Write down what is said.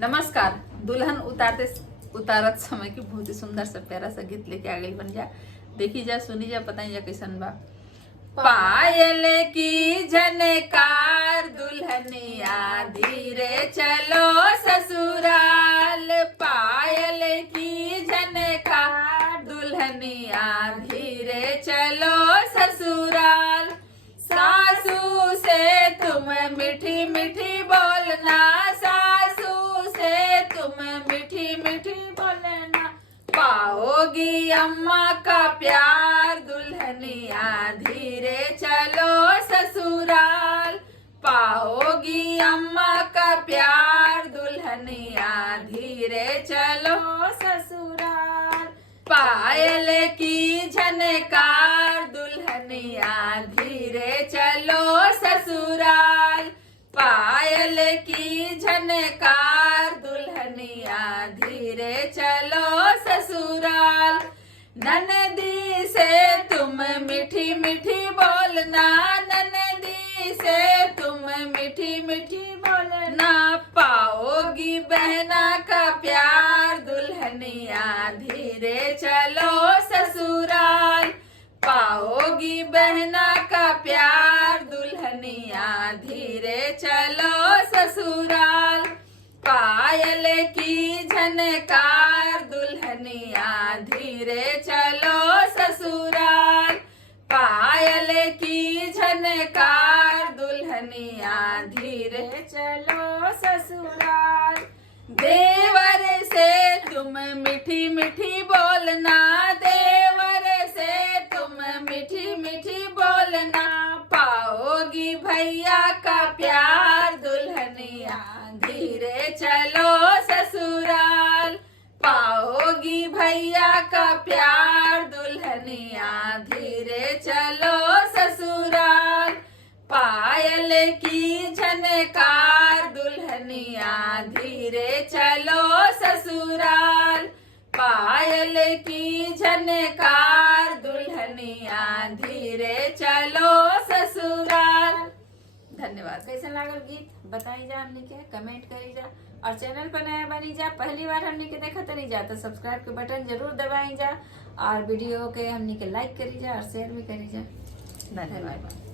नमस्कार। दुल्हन उतारत समय की बहुत ही सुंदर सा प्यारा सा गीत लेके आ गई बन जा। देखी जा, सुनी जा, बताई जा कैसन बा। पायल की झनकार दुल्हनिया धीरे चलो ससुराल। पायल की झनकार दुल्हनिया धीरे चलो ससुराल। सासू से तुम मीठी मीठी बोलना, सासू से तुम मीठी मीठी बोलना। पाओगी अम्मा का प्यार दुल्हनिया धीरे चलो ससुराल। पाओगी अम्मा का प्यार दुल्हनिया धीरे चलो ससुराल। पायल की झनकार दुल्हनिया धीरे चलो ससुराल। पायल की झनकार दुल्हनिया धीरे चलो ससुराल। ननदी से तुम मीठी मीठी बोलना, ननदी से तुम मीठी मीठी बोलना। पाओगी बहना का प्यार दुल्हनिया धीरे चलो ससुराल। पाओगी बहना का प्यार दुल्हनिया धीरे चलो ससुराल। पायल की झनकार दुल्हनिया धीरे चलो ससुराल। पायल की झनकार दुल्हनिया धीरे चलो ससुराल। देवर से तुम मीठी मीठी बोलना, देवर से तुम मीठी मीठी बोलना। पाओगी भैया का प्यार दुल्हनिया धीरे चलो ससुराल। पाओगी भैया का प्यार दुल्हनिया धीरे चलो ससुराल। पायल की झनकार दुल्हनिया धीरे चलो ससुराल। पायल की झनकार दुल्हनिया धीरे चलो ससुराल। धन्यवाद। कैसा लागल गीत बताई जा, हमनी के कमेंट करी जा। और चैनल पर नया बनी जा, पहली बार हमनी के देखा तो नहीं जा तो सब्सक्राइब के बटन जरूर दबाई जा। और वीडियो के हमनी के लाइक करी जा और शेयर भी करी जा। धन्यवाद।